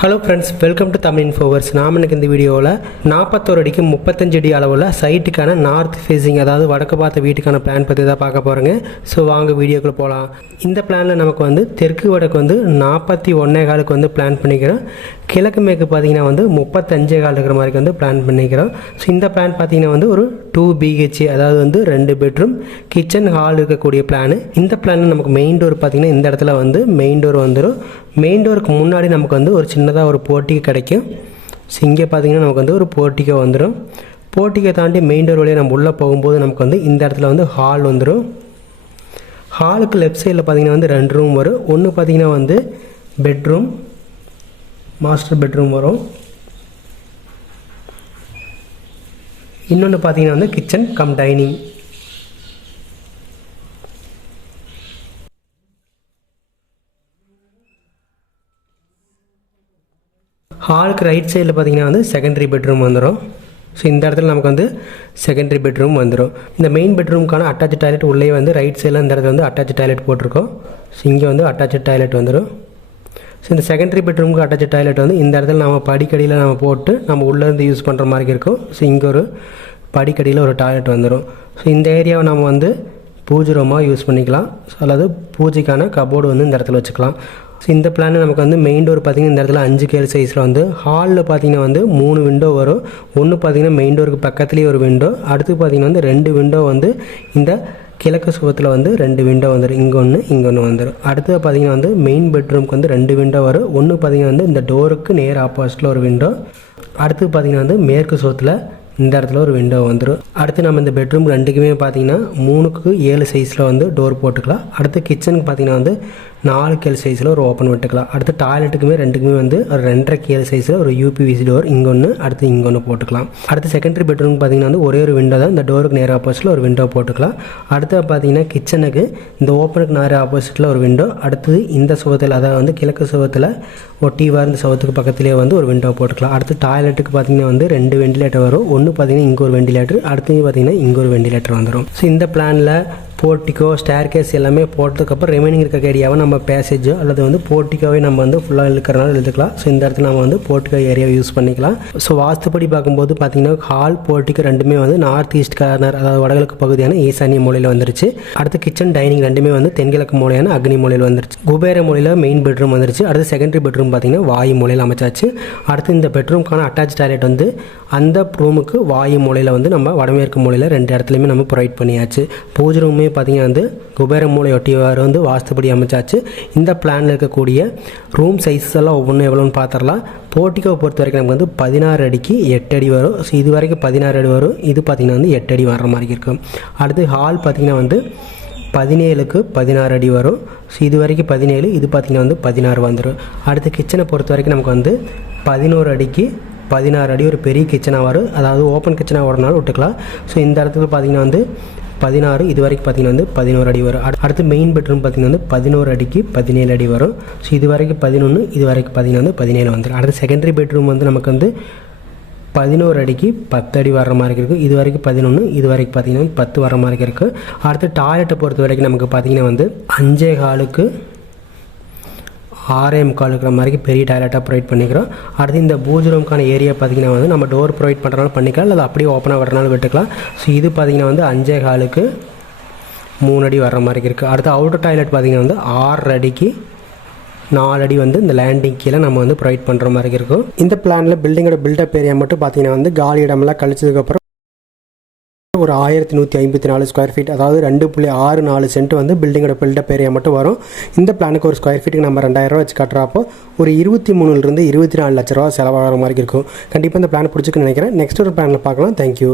Hello friends, welcome to Tamil இன்ஃபோவர்ஸ். நாம் எனக்கு இந்த வீடியோவில் 41 அடிக்கு 35 அடி அளவில் சைட்டுக்கான நார்த் ஃபேஸிங், அதாவது வடக்கு பார்த்த வீட்டுக்கான பிளான் பற்றி தான் பார்க்க போகிறேங்க. ஸோ வாங்க வீடியோக்குள்ளே போகலாம். இந்த பிளானில் நமக்கு வந்து தெற்கு வடக்கு வந்து 41.25 வந்து பிளான் பண்ணிக்கிறோம். கிழக்கு மேற்கு பார்த்தீங்கன்னா வந்து 35.25 இருக்கிற மாதிரி வந்து பிளான் பண்ணிக்கிறோம். ஸோ இந்த பிளான் பார்த்தீங்கன்னா வந்து ஒரு 2 BHK, அதாவது வந்து 2 பெட்ரூம் கிச்சன் ஹால் இருக்கக்கூடிய பிளான். இந்த பிளானில் நமக்கு மெயின் டோர் பார்த்தீங்கன்னா இந்த இடத்துல வந்து மெயின் டோர் வந்துடும். மெயின் டோருக்கு முன்னாடி நமக்கு வந்து ஒரு சின்னதாக ஒரு போர்ட்டிகோ கிடைக்கும். ஸோ இங்கே பார்த்தீங்கன்னா நமக்கு வந்து ஒரு போர்ட்டிகோ வந்துடும். போர்ட்டிகோ தாண்டி மெயின் டோர் வழியாக நம்ம உள்ளே போகும்போது நமக்கு வந்து இந்த இடத்துல வந்து ஹால் வந்துடும். ஹாலுக்கு லெஃப்ட் சைடில் பார்த்தீங்கன்னா வந்து 2 ரூம் வரும். ஒன்று பார்த்தீங்கன்னா வந்து பெட்ரூம், மாஸ்டர் பெட்ரூம் வரும். இன்னொன்று பார்த்தீங்கன்னா வந்து கிச்சன் கம் டைனிங். ஹாலுக்கு ரைட் சைடில் பார்த்தீங்கன்னா வந்து செகண்டரி பெட்ரூம் வந்துடும். ஸோ இந்த இடத்துல நமக்கு வந்து செகண்டரி பெட்ரூம் வந்துடும். இந்த மெயின் பெட்ரூமுக்கான அட்டாச் டாய்லெட் உள்ளே வந்து ரைட் சைடில் இந்த இடத்துல வந்து அட்டாச் டாய்லெட் போட்டிருக்கோம். ஸோ இங்கே வந்து அட்டாச் டாய்லெட் வந்துடும். ஸோ இந்த செகண்டரி பெட்ரூமுக்கு அட்டாச் டாய்லெட் வந்து இந்த இடத்துல நம்ம படிக்கடியில் நம்ம போட்டு நம்ம உள்ளேருந்து யூஸ் பண்ணுற மாதிரி இருக்கும். ஸோ இங்கே ஒரு படிக்கடியில் ஒரு டாய்லெட் வந்துடும். ஸோ இந்த ஏரியாவை நம்ம வந்து பூஜை ரூமாக யூஸ் பண்ணிக்கலாம். ஸோ அல்லது பூஜைக்கான கபோர்டு வந்து இந்த இடத்துல வச்சுக்கலாம். ஸோ இந்த பிளான் நமக்கு வந்து மெயின் டோர் பார்த்திங்கன்னா இந்த இடத்துல 5 கேல் சைஸில் வந்து ஹாலில் பார்த்திங்கன்னா வந்து 3 விண்டோ வரும். ஒன்று பார்த்திங்கன்னா மெயின் டோருக்கு பக்கத்துலேயே ஒரு விண்டோ, அடுத்து பார்த்திங்கன்னா வந்து 2 விண்டோ வந்து இந்த கிழக்கு சுவத்தில் வந்து 2 விண்டோ வந்துடும். இங்கே ஒன்று வந்துடும். அடுத்து பார்த்திங்கன்னா வந்து மெயின் பெட்ரூமுக்கு வந்து 2 விண்டோ வரும். ஒன்று பார்த்திங்கன்னா வந்து இந்த டோருக்கு நேர் ஆப்போசிட்டில் ஒரு விண்டோ, அடுத்து பார்த்திங்கன்னா வந்து மேற்கு சுவத்தில் இந்த இடத்துல ஒரு விண்டோ வந்துடும். அடுத்து நம்ம இந்த பெட்ரூம் ரெண்டுக்குமே பார்த்தீங்கன்னா 3க்கு 7 சைஸில் வந்து டோர் போட்டுக்கலாம். அடுத்து கிச்சனுக்கு பார்த்தீங்கன்னா வந்து 4 கேல் சைஸில் ஒரு ஓப்பன் விட்டுக்கலாம். அடுத்து டாய்லெட்டுக்குமே ரெண்டுக்குமே வந்து ஒரு 2.5 கேல் சைஸில் ஒரு UPVC டோர் இங்கே ஒன்று, அடுத்து இங்கே ஒன்று போட்டுக்கலாம். அடுத்து செகண்டரி பெட்ரூம் பார்த்தீங்கன்னா வந்து ஒரே ஒரு விண்டோ தான், இந்த டோருக்கு நேர் ஆப்போசிட்டில் ஒரு விண்டோ போட்டுக்கலாம். அடுத்து பார்த்தீங்கன்னா கிச்சனுக்கு இந்த ஓப்பனுக்கு நேர் ஆப்போசிட்டில் ஒரு விண்டோ, அடுத்து இந்த சுவத்தில், அதாவது வந்து கிழக்கு சுவத்தில் ஒட்டிவார் இந்த சுவத்துக்கு பக்கத்துலேயே வந்து ஒரு விண்டோ போட்டுக்கலாம். அடுத்து டாய்லெட்டுக்கு பார்த்தீங்கன்னா வந்து 2 வெண்டிலேட்டர் வரும். ஒன்று பார்த்தீங்கன்னா இங்கே ஒரு வெண்டிலேட்டர், அடுத்து பார்த்தீங்கன்னா இங்கே ஒரு வெண்டிலேட்டர் வந்துடும். ஸோ இந்த பிளானில் போர்ட்டிகோ ஸ்டேர் கேஸ் எல்லாமே போட்டதுக்கப்புறம் ரிமைனிங் இருக்க ஏரியாவை நம்ம பேசேஜோ அல்லது வந்து போர்ட்டிகோவை நம்ம வந்து ஃபுல்லாக இழுக்கிறனால எழுதுக்கலாம். ஸோ இந்த இடத்துல நம்ம வந்து போர்ட்டிகோ ஏரியாவை யூஸ் பண்ணிக்கலாம். ஸோ வாஸ்துப்படி பார்க்கும்போது பார்த்தீங்கன்னா ஹால் போர்ட்டிகோ ரெண்டுமே வந்து நார்த் ஈஸ்ட் கார்னர், அதாவது வடகிழக்கு பகுதியான ஈசானிய மூலையில் வந்துருச்சு. அடுத்து கிச்சன் டைனிங் ரெண்டுமே வந்து தென்கிழக்கு மூலையான அக்னி மூலையில் வந்துருச்சு. குபேர மூலையில் மெயின் பெட்ரூம் வந்துருச்சு. அடுத்து செகண்டரி பெட்ரூம் பார்த்தீங்கன்னா வாயு மூலையில் அமைச்சாச்சு. அடுத்து இந்த பெட்ரூம்க்கான அட்டாச் டாய்லெட் வந்து அந்த ரூமுக்கு வாயு மூலையில் வந்து நம்ம வடமேற்கு மூலையில் 2 இடத்துலையுமே நம்ம ப்ரொவைட் பண்ணியாச்சு. பூஜை ரூமே பார்த்தீங்கன்னா வந்து குபேர மூலை ஒட்டியவாறு வந்து வாஸ்துப்படி அமைச்சாச்சு. இந்த பிளானில் இருக்கக்கூடிய ரூம் சைஸஸ் எல்லாம் ஒவ்வொன்றும் எவ்வளோன்னு பார்த்துடலாம். போர்ட்டிகோவை பொறுத்த வரைக்கும் நமக்கு வந்து 16 அடிக்கு 8 அடி வரும். ஸோ இது வரைக்கும் 16 அடி வரும். இது பார்த்திங்கன்னா வந்து 8 அடி வர்ற மாதிரி இருக்கும். அடுத்து ஹால் பார்த்திங்கன்னா வந்து 17க்கு 16 அடி வரும். ஸோ இது வரைக்கும் 17, இது பார்த்திங்கன்னா வந்து 16 வந்துடும். அடுத்து கிச்சனை பொறுத்த வரைக்கும் நமக்கு வந்து 11 அடிக்கு 16 அடி ஒரு பெரிய கிச்சனாக வரும். அதாவது ஓப்பன் கிச்சனாக வரனாலும் விட்டுக்கலாம். ஸோ இந்த இடத்துல பார்த்திங்கன்னா வந்து 16, இது வரைக்கும் பார்த்திங்கன்னா வந்து 11 அடி வரும். அடுத்து மெயின் பெட்ரூம் பார்த்திங்கன்னா வந்து 11 அடிக்கு 17 அடி வரும். ஸோ இது வரைக்கும் 11, இது வரைக்கும் பார்த்திங்கன்னா வந்து 17 வந்துடும். அடுத்து செகண்டரி பெட்ரூம் வந்து நமக்கு வந்து 11 அடிக்கு 10 அடி வர்ற மாதிரி இருக்குது. இது வரைக்கும் 11, இது வரைக்கும் பார்த்திங்கன்னா 10 வர மாதிரி இருக்குது. அடுத்து டாய்லெட்டை பொறுத்த வரைக்கும் நமக்கு பார்த்திங்கன்னா வந்து 5.25க்கு 6.25 இருக்கிற மாதிரி பெரிய டாய்லெட்டாக ப்ரொவைட் பண்ணிக்கிறோம். அடுத்து இந்த பூஜை ரூமுக்கான ஏரியா பார்த்திங்கன்னா வந்து நம்ம டோர் ப்ரொவைட் பண்ணுறனால பண்ணிக்கலாம், இல்லை அப்படியே ஓப்பனாக வரனாலும் விட்டுக்கலாம். ஸோ இது பார்த்திங்கன்னா வந்து 5.25க்கு 3 அடி வர்ற மாதிரி இருக்குது. அடுத்து அவுட்டர் டாய்லெட் பார்த்திங்கன்னா வந்து 6 அடிக்கு 4 அடி வந்து இந்த லேண்டிங் கீழே நம்ம வந்து ப்ரொவைட் பண்ணுற மாதிரி இருக்கும். இந்த பிளானில் பில்டிங்கோட பில்டப் ஏரியா மட்டும் பார்த்திங்கன்னா வந்து காலி இடமெல்லாம் கழிச்சதுக்கப்புறம் ஒரு 1154 ஸ்கொயர் ஃபீட், அதாவது 2.64 சென்ட் வந்து பில்டிங்கோட பில்டப் ஏரியா மட்டும் வரும். இந்த பிளானுக்கு ஒரு ஸ்கொயர் ஃபீட்டுக்கு நம்ம 2000 ரூபா வச்சு கட்டுறப்போ ஒரு 23 to 24 லட்ச ரூபா செலவாகிற மாதிரி இருக்கும். கண்டிப்பாக இந்த பிளான் பிடிச்சிக்குன்னு நினைக்கிறேன். நெக்ஸ்ட் ஒரு பிளானில் பார்க்கலாம். தேங்க்யூ.